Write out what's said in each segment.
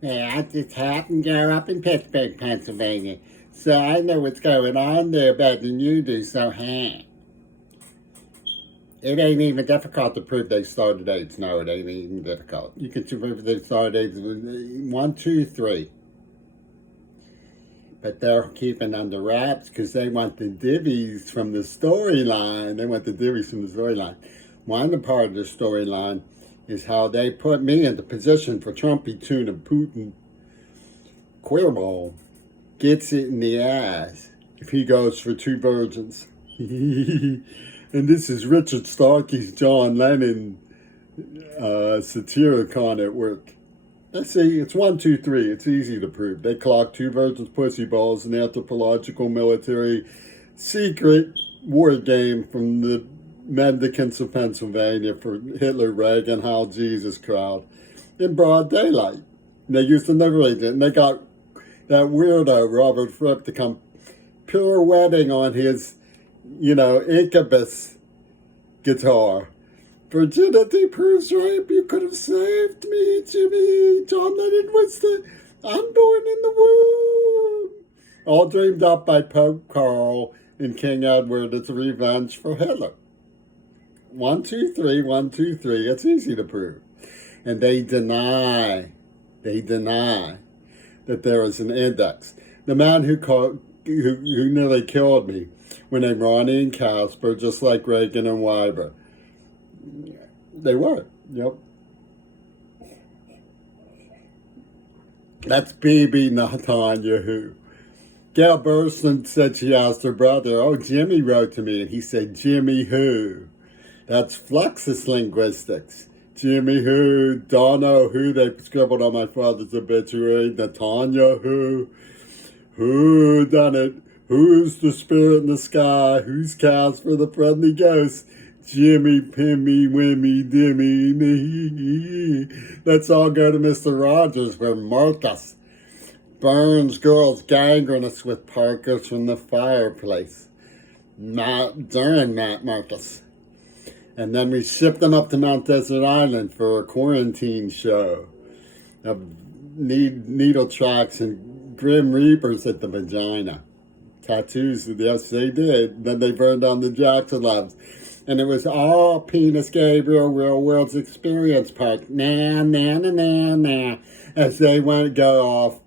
Yeah, I just happened to grow up in Pittsburgh, Pennsylvania, so I know what's going on there better than you do, so hey. It ain't even difficult to prove they started AIDS. No, it ain't even difficult. You can prove they started AIDS with 1, 2, 3. But they're keeping under wraps because they want the divvies from the storyline. They want the divvies from the storyline. One part of the storyline is how they put me into position for Trumpy tuna Putin. Queerball gets it in the ass if he goes for two virgins. And this is Richard Starkey's John Lennon Satyricon at work. Let's see, it's 1, 2, 3. It's easy to prove. They clocked two virgins' pussy balls in an anthropological military secret war game from the mendicants of Pennsylvania for Hitler, Reagan, Heil Jesus crowd in broad daylight. And they used to narrate it, and they got that weirdo Robert Fripp to come pirouetting on his, incubus guitar. Virginity proves rape. You could have saved me, Jimmy. John Lennon was the unborn in the womb. All dreamed up by Pope Carl and King Edward as a revenge for Hitler. 1, 2, 3, 1, 2, 3. It's easy to prove. And they deny that there is an index. The man who nearly killed me were named Ronnie and Casper, just like Reagan and Weiber. They were, yep. That's Bibi Netanyahu. Gail Burstyn said she asked her brother, oh, Jimmy wrote to me, and he said, Jimmy who? That's Fluxus linguistics. Jimmy who, don't know who they scribbled on my father's obituary, Netanyahu. Who done it? Who's the spirit in the sky? Who's cast for the friendly ghost? Jimmy, Pimmy, Wimmy, Dimmy. Let's all go to Mr. Rogers where Marcus burns girls gangrenous with Parkers from the fireplace. Not during that, Marcus. And then we shipped them up to Mount Desert Island for a quarantine show of needle tracks and grim reapers at the vagina. Tattoos, yes, they did. Then they burned down the Jackson Labs. And it was all Penis Gabriel Real World's Experience Park. Nah. As they go off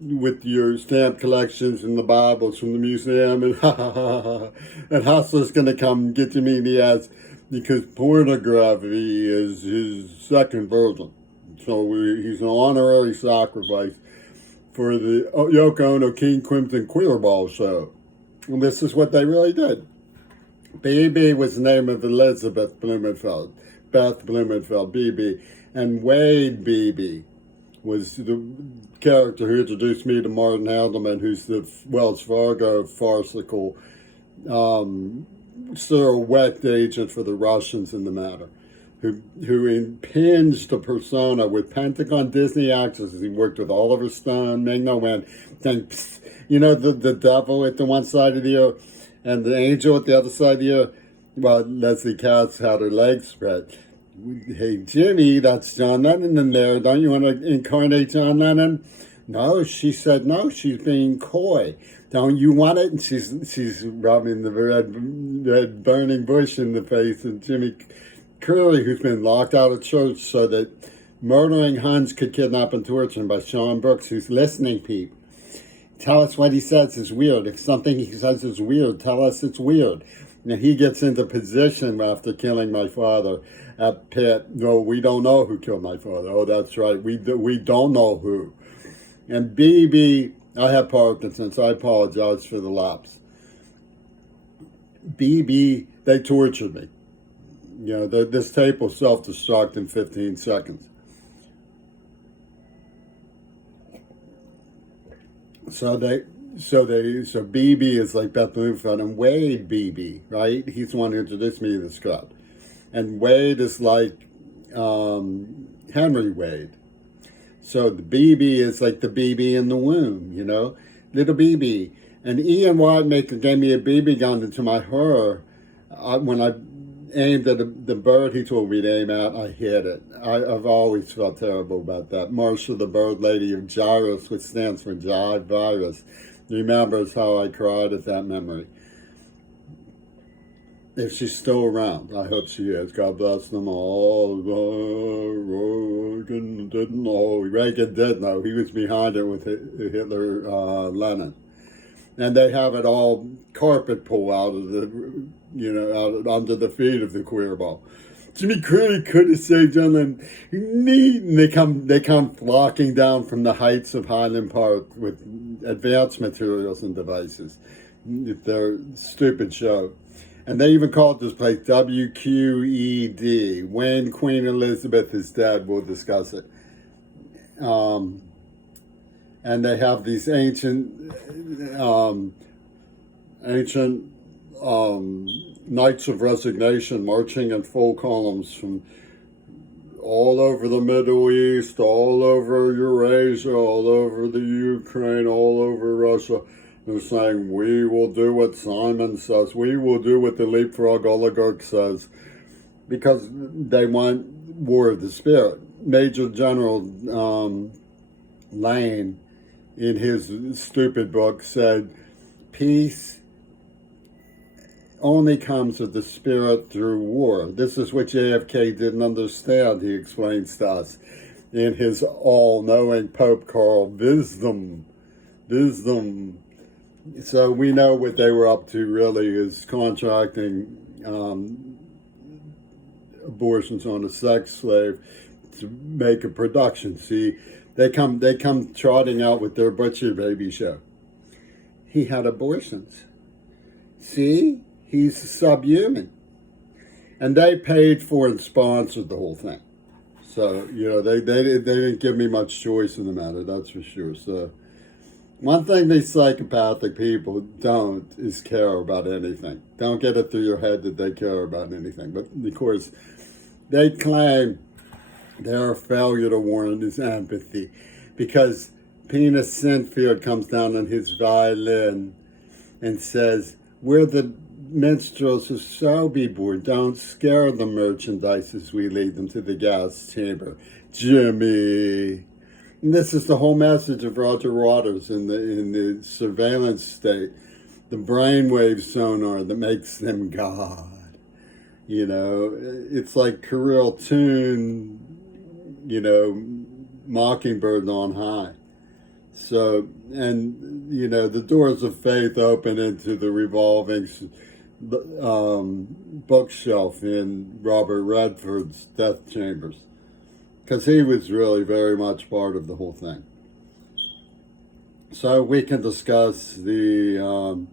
with your stamp collections and the Bibles from the museum. And Hustler's going to come get you in the ass because pornography is his second virgin. So he's an honorary sacrifice for the Yoko Ono King Crimson Queerball show. And this is what they really did. Bibi was the name of Elizabeth Blumenfeld, Beth Blumenfeld, Bibi, and Wade Bibi was the character who introduced me to Martin Handelman, who's the Wells Fargo farcical silhouette agent for the Russians in the matter, who impinged a persona with Pentagon Disney actresses. He worked with Oliver Stone, Ming-Na Wen, the devil at the one side of the earth, and the angel at the other side of the earth. Well, Leslie Katz had her legs spread. Hey, Jimmy, that's John Lennon in there. Don't you want to incarnate John Lennon? No, she said no. She's being coy. Don't you want it? And she's rubbing the red burning bush in the face of Jimmy Curley, who's been locked out of church so that murdering Huns could kidnap and torture him by Sean Brooks, who's listening people. Tell us what he says is weird. If something he says is weird, tell us it's weird. And he gets into position after killing my father at Pitt. No, we don't know who killed my father. Oh, that's right. We don't know who. And Bibi, I have Parkinson's. I apologize for the lapse. Bibi, they tortured me. This tape will self-destruct in 15 seconds. So Bibi is like Beth Blumenfeld, and Wade Bibi, right? He's the one who introduced me to this crowd. And Wade is like Henry Wade. So the Bibi is like the BB in the womb, little BB. And Ian Watmaker gave me a BB gun into my horror when I aimed at the bird he told me to aim at. I hit it. I've always felt terrible about that. Marsha, the bird lady of Gyrus, which stands for Jive Virus, remembers how I cried at that memory. If she's still around, I hope she is. God bless them all. Reagan didn't know. Reagan did know. He was behind it with Hitler, Lenin. And they have it all carpet pull out of the, out under the feet of the queer ball. Jimmy Carrey could have saved John Lennon. And they come flocking down from the heights of Highland Park with advanced materials and devices. Their stupid show. And they even called this place WQED. When Queen Elizabeth is dead, we'll discuss it. And they have these ancient Knights of Resignation marching in full columns from all over the Middle East, all over Eurasia, all over the Ukraine, all over Russia. They're saying, we will do what Simon says. We will do what the leapfrog oligarch says. Because they want war of the spirit. Major General Lane, in his stupid book, said, peace only comes with the spirit through war. This is what JFK didn't understand, he explains to us, in his all-knowing Pope Carl wisdom. So we know what they were up to really is contracting abortions on a sex slave to make a production. See, they come trotting out with their Butcher Baby show. He had abortions. See, he's subhuman. And they paid for and sponsored the whole thing. So, they didn't give me much choice in the matter, that's for sure. So one thing these psychopathic people don't is care about anything. Don't get it through your head that they care about anything. But, of course, they claim their failure to warn is empathy. Because Penis Sinfield comes down on his violin and says, we're the minstrels of Sobibor. Don't scare the merchandise as we lead them to the gas chamber. Jimmy. And this is the whole message of Roger Waters in the surveillance state, the brainwave sonar that makes them God. It's like Kirill Tune, Mockingbird on high. So, and, the doors of faith open into the revolving bookshelf in Robert Redford's death chambers. Because he was really very much part of the whole thing. So we can discuss the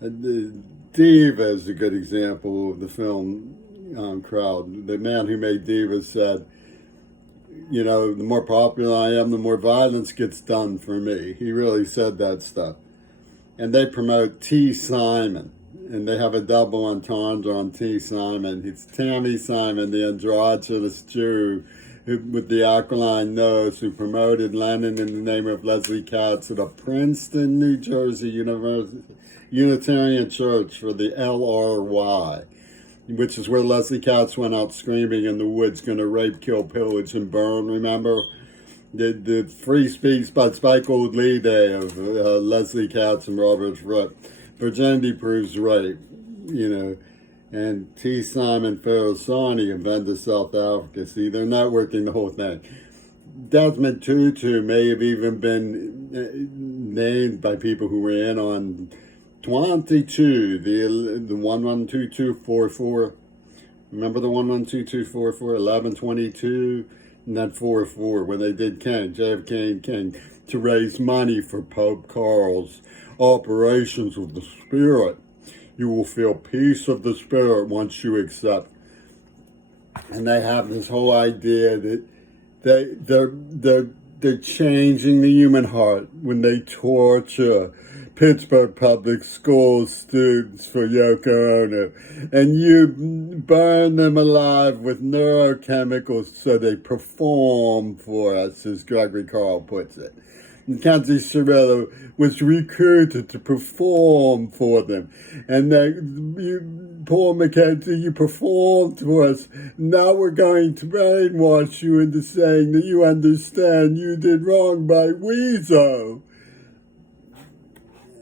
Diva is a good example of the film crowd. The man who made Diva said, the more popular I am, the more violence gets done for me. He really said that stuff. And they promote T. Simon. And they have a double entendre on T. Simon. It's Tammy Simon, the androgynous Jew with the aquiline nose, who promoted Lenin in the name of Leslie Katz at a Princeton, New Jersey Unitarian Church for the LRY, which is where Leslie Katz went out screaming in the woods, going to rape, kill, pillage, and burn. Remember? The free speech by Spike Old Lee Day of Leslie Katz and Robert Fripp. Virginity proves rape, and T. Simon Farasani of Venda, South Africa. See, they're networking the whole thing. Desmond Tutu may have even been named by people who were in on 22, the 112244. Remember the 112244, 1122, and then 44, when they did JFK and King, to raise money for Pope Carl's operations of the Spirit. You will feel peace of the Spirit once you accept. And they have this whole idea that they're changing the human heart when they torture Pittsburgh Public School students for Yoko Ono, and you burn them alive with neurochemicals so they perform for us, as Gregory Carl puts it. Mackenzie Sorrello was recruited to perform for them. And Paul Mackenzie, you performed for us. Now we're going to brainwash you into saying that you understand you did wrong by Weezo.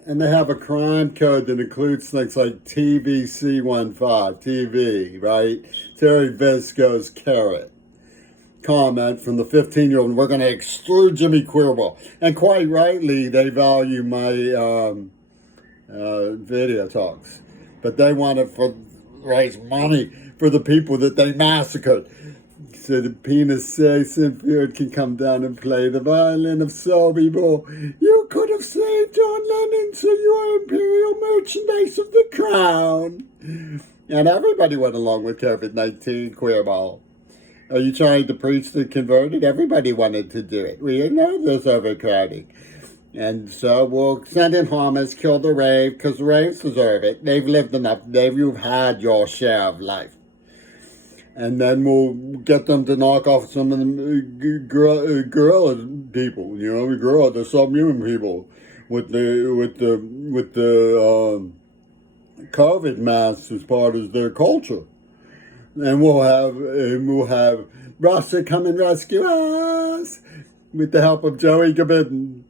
And they have a crime code that includes things like TVC15, TV, right? Terry Visco's carrot. Comment from the 15-year-old, we're going to exclude Jimmy Queerball. And quite rightly, they value my video talks. But they want to raise money for the people that they massacred. So the penis Sinfield can come down and play the violin of Sobe Ball. You could have saved John Lennon so you are imperial merchandise of the crown. And everybody went along with COVID-19, Queerball. Are you trying to preach the converted? Everybody wanted to do it. We know there's overcrowding. And so we'll send in Hamas, kill the rave, because the raves deserve it. They've lived enough. You've had your share of life. And then we'll get them to knock off some of the gorilla people, the subhuman people, with the COVID masks as part of their culture. And we'll have Rasta come and rescue us with the help of Joey Gabidden.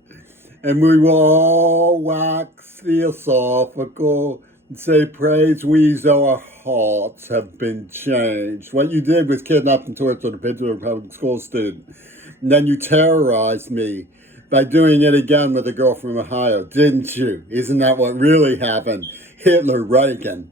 And we will all wax theosophical and say, praise Weezo, our hearts have been changed. What you did was kidnap and torture a Pittsburgh public school student. And then you terrorized me by doing it again with a girl from Ohio, didn't you? Isn't that what really happened? Hitler, Reagan.